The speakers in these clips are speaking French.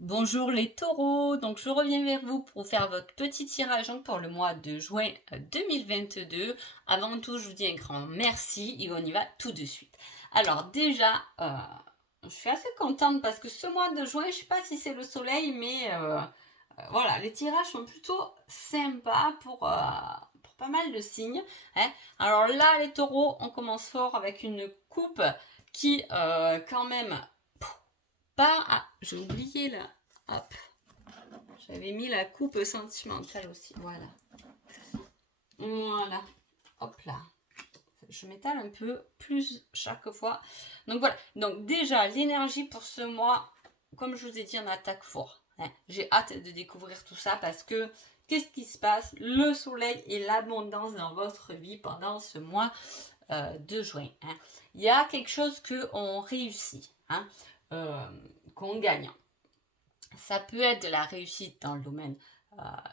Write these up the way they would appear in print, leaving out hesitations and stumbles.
Bonjour les taureaux, donc je reviens vers vous pour faire votre petit tirage pour le mois de juin 2022. Avant tout, je vous dis un grand merci et on y va tout de suite. Alors déjà, je suis assez contente parce que ce mois de juin, je ne sais pas si c'est le soleil, mais voilà, les tirages sont plutôt sympas pour pas mal de signes. Hein. Alors là, les taureaux, on commence fort avec une coupe qui quand même pas... Ah, j'ai oublié là. Hop. J'avais mis la coupe sentimentale aussi. Voilà. Voilà. Hop là. Je m'étale un peu plus chaque fois. Donc voilà. Donc déjà, l'énergie pour ce mois, comme je vous ai dit, on attaque fort. Hein. J'ai hâte de découvrir tout ça parce que qu'est-ce qui se passe? Le soleil et l'abondance dans votre vie pendant ce mois de juin. Hein. Il y a quelque chose qu'on réussit, hein, qu'on gagne. Ça peut être de la réussite dans le domaine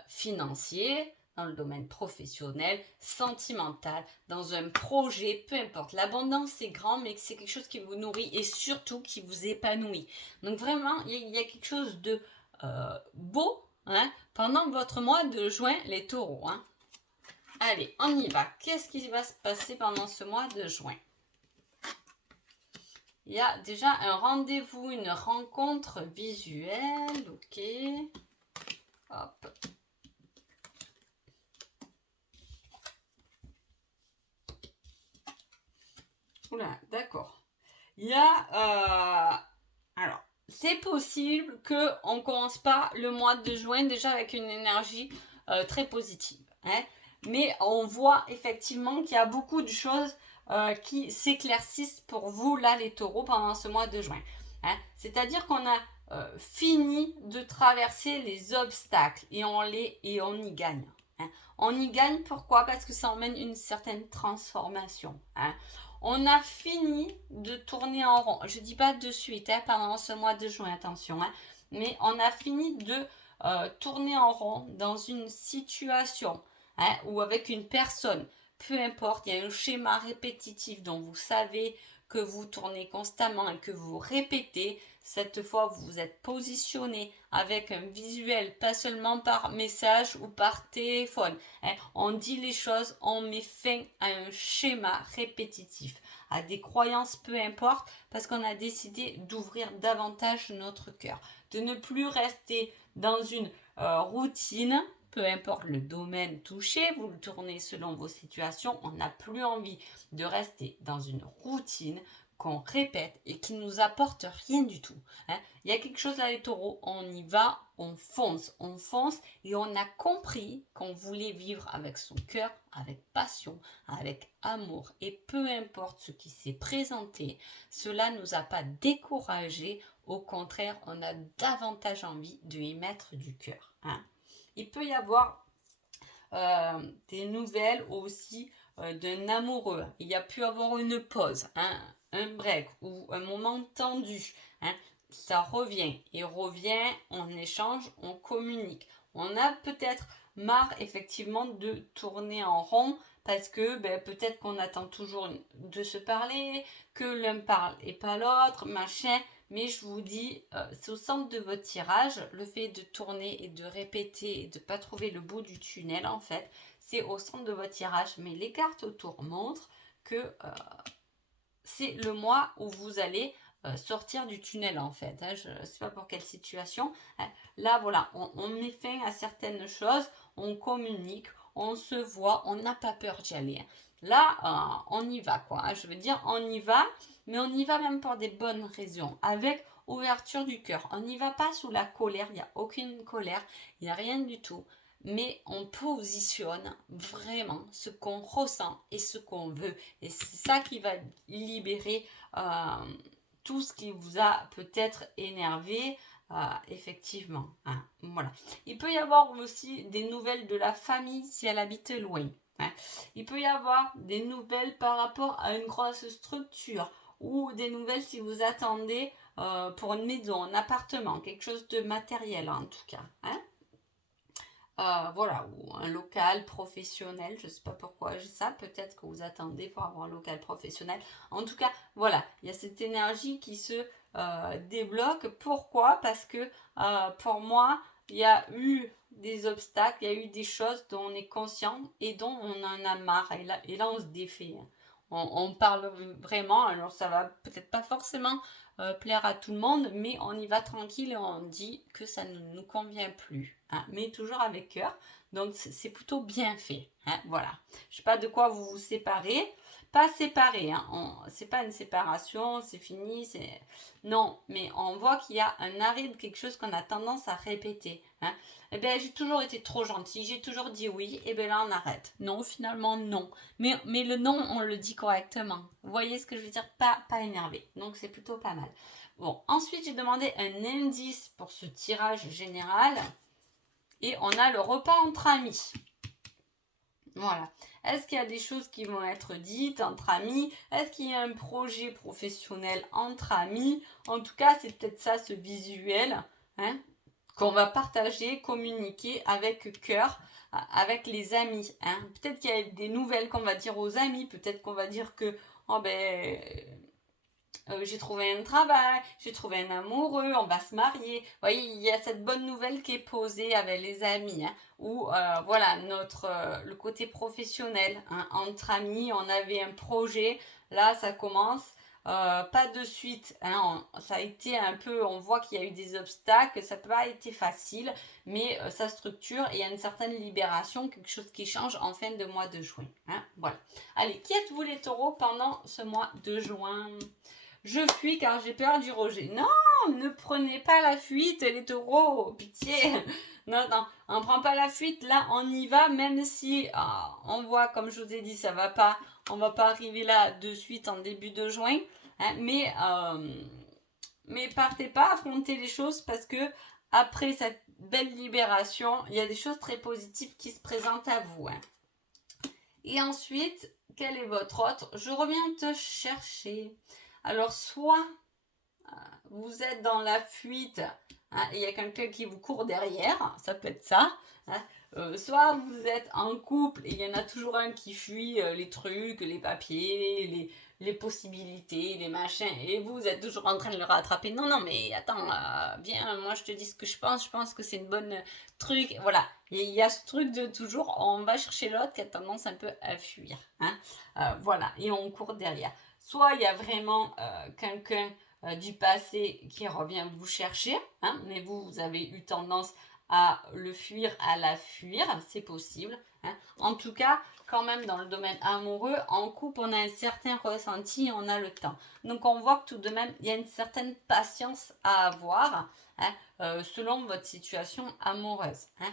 financier, dans le domaine professionnel, sentimental, dans un projet, peu importe. L'abondance, c'est grand, mais c'est quelque chose qui vous nourrit et surtout qui vous épanouit. Donc vraiment, il y a quelque chose de beau, hein, pendant votre mois de juin, les taureaux. Hein. Allez, on y va. Qu'est-ce qui va se passer pendant ce mois de juin? Il y a déjà un rendez-vous, une rencontre visuelle. Ok. Hop. Oula, d'accord. Il y a... alors, c'est possible qu'on ne commence pas le mois de juin déjà avec une énergie très positive. Hein, mais on voit effectivement qu'il y a beaucoup de choses qui s'éclaircissent pour vous, là, les taureaux, pendant ce mois de juin. Hein, c'est-à-dire qu'on a fini de traverser les obstacles et on y gagne. Hein. On y gagne, pourquoi? Parce que ça emmène une certaine transformation. Hein. On a fini de tourner en rond. Je ne dis pas de suite, hein, pendant ce mois de juin, attention. Hein, mais on a fini de tourner en rond dans une situation, hein, ou avec une personne. Peu importe, il y a un schéma répétitif dont vous savez que vous tournez constamment et que vous répétez. Cette fois, vous vous êtes positionné avec un visuel, pas seulement par message ou par téléphone. Hein. On dit les choses, on met fin à un schéma répétitif, à des croyances, peu importe, parce qu'on a décidé d'ouvrir davantage notre cœur, de ne plus rester dans une routine. Peu importe le domaine touché, vous le tournez selon vos situations, on n'a plus envie de rester dans une routine qu'on répète et qui nous apporte rien du tout. Hein. Il y a quelque chose là, les taureaux, on y va, on fonce et on a compris qu'on voulait vivre avec son cœur, avec passion, avec amour. Et peu importe ce qui s'est présenté, cela ne nous a pas découragés. Au contraire, on a davantage envie de y mettre du cœur. Hein. Il peut y avoir des nouvelles aussi d'un amoureux. Il y a pu avoir une pause, hein, un break ou un moment tendu. Hein. Ça revient et revient, on échange, on communique. On a peut-être marre effectivement de tourner en rond parce que peut-être qu'on attend toujours de se parler, que l'un parle et pas l'autre, machin. Mais je vous dis, c'est au centre de votre tirage, le fait de tourner et de répéter et de ne pas trouver le bout du tunnel en fait, c'est au centre de votre tirage. Mais les cartes autour montrent que c'est le mois où vous allez sortir du tunnel en fait. Hein. Je ne sais pas pour quelle situation. Hein. Là voilà, on met fin à certaines choses, on communique, on se voit, on n'a pas peur d'y aller. Hein. Là, on y va quoi. Hein. Je veux dire, on y va, mais on y va même pour des bonnes raisons, avec ouverture du cœur. On n'y va pas sous la colère, il n'y a aucune colère, il n'y a rien du tout. Mais on positionne vraiment ce qu'on ressent et ce qu'on veut. Et c'est ça qui va libérer tout ce qui vous a peut-être énervé, effectivement. Hein, voilà. Il peut y avoir aussi des nouvelles de la famille si elle habite loin. Hein. Il peut y avoir des nouvelles par rapport à une grosse structure ou des nouvelles si vous attendez pour une maison, un appartement, quelque chose de matériel en tout cas. Hein. Voilà, ou un local professionnel, je ne sais pas pourquoi j'ai ça, peut-être que vous attendez pour avoir un local professionnel. En tout cas, voilà, il y a cette énergie qui se débloque. Pourquoi? Parce que pour moi, il y a eu des obstacles, il y a eu des choses dont on est conscient et dont on en a marre. Et là on se défait. On parle vraiment, alors ça va peut-être pas forcément plaire à tout le monde, mais on y va tranquille et on dit que ça ne nous convient plus. Hein, mais toujours avec cœur. Donc c'est plutôt bien fait. Hein, voilà. Je sais pas de quoi vous vous séparez. Pas séparés, hein. C'est pas une séparation, c'est fini, c'est... Non, mais on voit qu'il y a un arrêt de quelque chose qu'on a tendance à répéter. Hein. Eh bien, j'ai toujours été trop gentille, j'ai toujours dit oui, et bien là, on arrête. Non, finalement, non. Mais le non, on le dit correctement. Vous voyez ce que je veux dire? Pas énervé. Donc, c'est plutôt pas mal. Bon, ensuite, j'ai demandé un indice pour ce tirage général. Et on a le repas entre amis. Voilà. Est-ce qu'il y a des choses qui vont être dites entre amis? Est-ce qu'il y a un projet professionnel entre amis? En tout cas, c'est peut-être ça, ce visuel, hein, qu'on va partager, communiquer avec cœur, avec les amis. Hein. Peut-être qu'il y a des nouvelles qu'on va dire aux amis. Peut-être qu'on va dire que oh ben, j'ai trouvé un travail, j'ai trouvé un amoureux, on va se marier. Vous voyez, il y a cette bonne nouvelle qui est posée avec les amis. Hein, ou voilà, le côté professionnel. Hein, entre amis, on avait un projet. Là, ça commence. Pas de suite. Hein, ça a été un peu, on voit qu'il y a eu des obstacles. Ça n'a pas été facile, mais ça structure et il y a une certaine libération, quelque chose qui change en fin de mois de juin. Hein, voilà. Allez, qui êtes-vous les taureaux pendant ce mois de juin? Je fuis car j'ai peur du rejet. Non, ne prenez pas la fuite, les taureaux. Pitié. Non, on ne prend pas la fuite. Là, on y va, même si on voit, comme je vous ai dit, ça va pas. On va pas arriver là de suite en début de juin. Hein, mais partez pas, affrontez les choses parce que après cette belle libération, il y a des choses très positives qui se présentent à vous. Hein. Et ensuite, quel est votre autre? Je reviens te chercher. Alors, soit vous êtes dans la fuite hein, et il y a quelqu'un qui vous court derrière, ça peut être ça. Hein, soit vous êtes en couple et il y en a toujours un qui fuit les trucs, les papiers, les possibilités, les machins, et vous êtes toujours en train de le rattraper. Non, non, mais attends, viens, moi je te dis ce que je pense que c'est une bonne truc. Voilà, il y a ce truc de toujours, on va chercher l'autre qui a tendance un peu à fuir. Hein, voilà, et on court derrière. Soit il y a vraiment quelqu'un du passé qui revient vous chercher, hein, mais vous avez eu tendance à le fuir, à la fuir, c'est possible. Hein. En tout cas, quand même dans le domaine amoureux, en couple, on a un certain ressenti, on a le temps. Donc on voit que tout de même, il y a une certaine patience à avoir hein, selon votre situation amoureuse. Hein.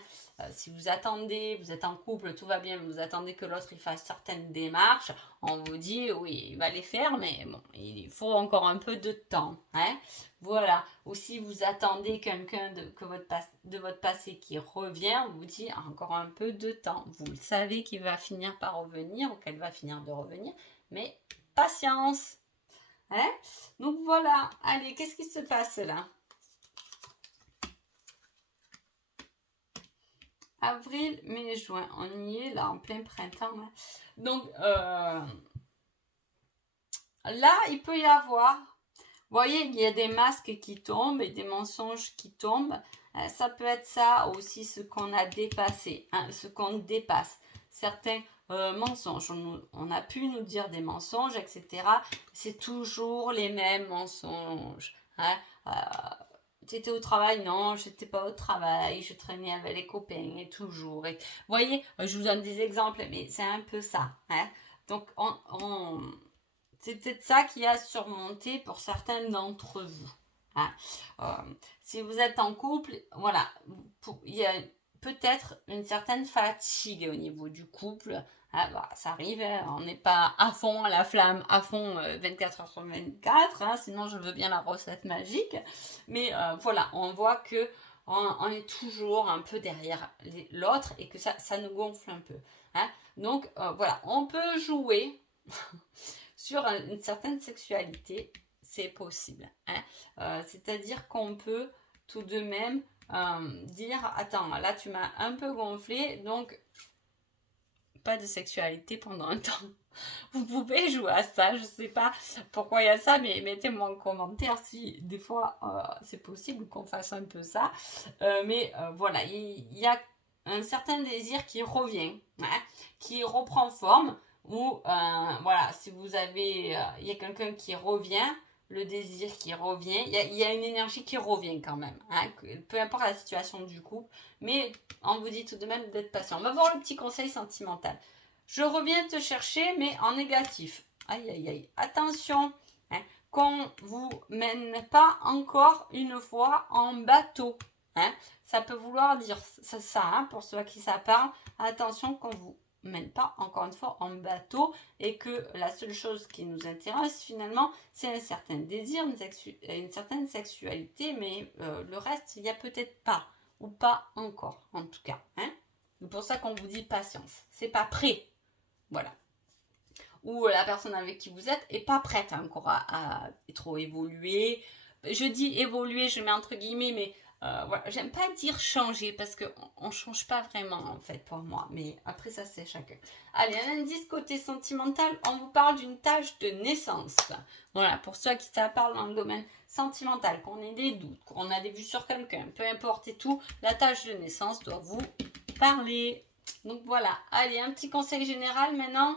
Si vous attendez, vous êtes en couple, tout va bien, vous attendez que l'autre il fasse certaines démarches, on vous dit oui, il va les faire, mais bon, il faut encore un peu de temps. Hein. Voilà. Ou si vous attendez quelqu'un de votre passé qui revient, on vous dit encore un peu de temps. Vous le savez qu'il va finir par revenir ou qu'elle va finir de revenir, mais patience. Hein. Donc voilà. Allez, qu'est-ce qui se passe là? Avril, mai, juin, on y est là en plein printemps. Hein. Donc là, il peut y avoir, vous voyez, il y a des masques qui tombent et des mensonges qui tombent. Ça peut être ça aussi, ce qu'on a dépassé, hein, ce qu'on dépasse. Certains mensonges, on a pu nous dire des mensonges, etc. C'est toujours les mêmes mensonges. Hein. T'étais au travail? Non, j'étais pas au travail, je traînais avec les copains et toujours. Et, vous voyez, je vous donne des exemples, mais c'est un peu ça. Hein. Donc, c'est peut-être ça qui a surmonté pour certains d'entre vous. Hein. Si vous êtes en couple, voilà, il y a peut-être une certaine fatigue au niveau du couple. Hein, bah, ça arrive, hein, on n'est pas à fond, à la flamme, à fond 24 heures sur 24, hein, sinon je veux bien la recette magique. Mais voilà, on voit que on est toujours un peu derrière l'autre et que ça nous gonfle un peu. Hein. Donc voilà, on peut jouer sur une certaine sexualité, c'est possible. Hein. C'est-à-dire qu'on peut tout de même dire, attends, là tu m'as un peu gonflé, donc pas de sexualité pendant un temps. Vous pouvez jouer à ça, je sais pas pourquoi il y a ça, mais mettez-moi en commentaire si des fois c'est possible qu'on fasse un peu ça. Voilà, il y a un certain désir qui revient, hein, qui reprend forme, ou voilà, si vous avez, il y a quelqu'un qui revient, le désir qui revient, il y a une énergie qui revient quand même, hein, peu importe la situation du couple, mais on vous dit tout de même d'être patient. On va voir le petit conseil sentimental. Je reviens te chercher, mais en négatif. Aïe, aïe, aïe. Attention, hein, qu'on vous mène pas encore une fois en bateau. Hein. Ça peut vouloir dire ça, hein, pour ceux à qui ça parle. Attention qu'on vous mène pas encore une fois en bateau et que la seule chose qui nous intéresse finalement, c'est un certain désir, une certaine sexualité, mais le reste, il n'y a peut-être pas, ou pas encore, en tout cas. Hein. C'est pour ça qu'on vous dit patience. C'est pas prêt. Voilà. Ou la personne avec qui vous êtes est pas prête encore à trop évoluer. Je dis évoluer, je mets entre guillemets, mais voilà, j'aime pas dire changer parce qu'on change pas vraiment en fait pour moi. Mais après ça, c'est chacun. Allez, un indice côté sentimental, on vous parle d'une tâche de naissance. Voilà, pour ceux qui ça parle dans le domaine sentimental, qu'on ait des doutes, qu'on a des vues sur quelqu'un, peu importe et tout, la tâche de naissance doit vous parler. Donc voilà, allez, un petit conseil général maintenant.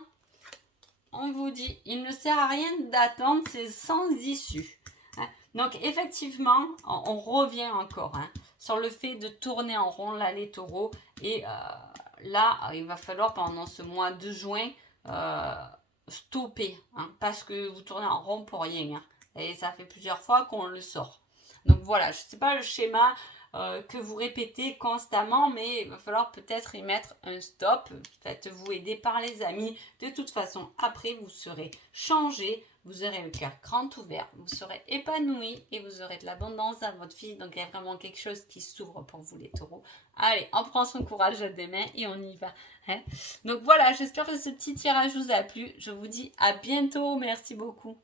On vous dit, il ne sert à rien d'attendre, c'est sans issue. Hein. Donc effectivement, on revient encore hein, sur le fait de tourner en rond là les taureaux. Et là, il va falloir pendant ce mois de juin stopper. Hein, parce que vous tournez en rond pour rien. Hein, et ça fait plusieurs fois qu'on le sort. Donc voilà, je ne sais pas le schéma que vous répétez constamment, mais il va falloir peut-être y mettre un stop. Faites-vous aider par les amis. De toute façon, après, vous serez changé, vous aurez le cœur grand ouvert, vous serez épanoui et vous aurez de l'abondance dans votre vie. Donc, il y a vraiment quelque chose qui s'ouvre pour vous, les taureaux. Allez, on prend son courage à deux mains et on y va. Hein. Donc voilà, j'espère que ce petit tirage vous a plu. Je vous dis à bientôt. Merci beaucoup.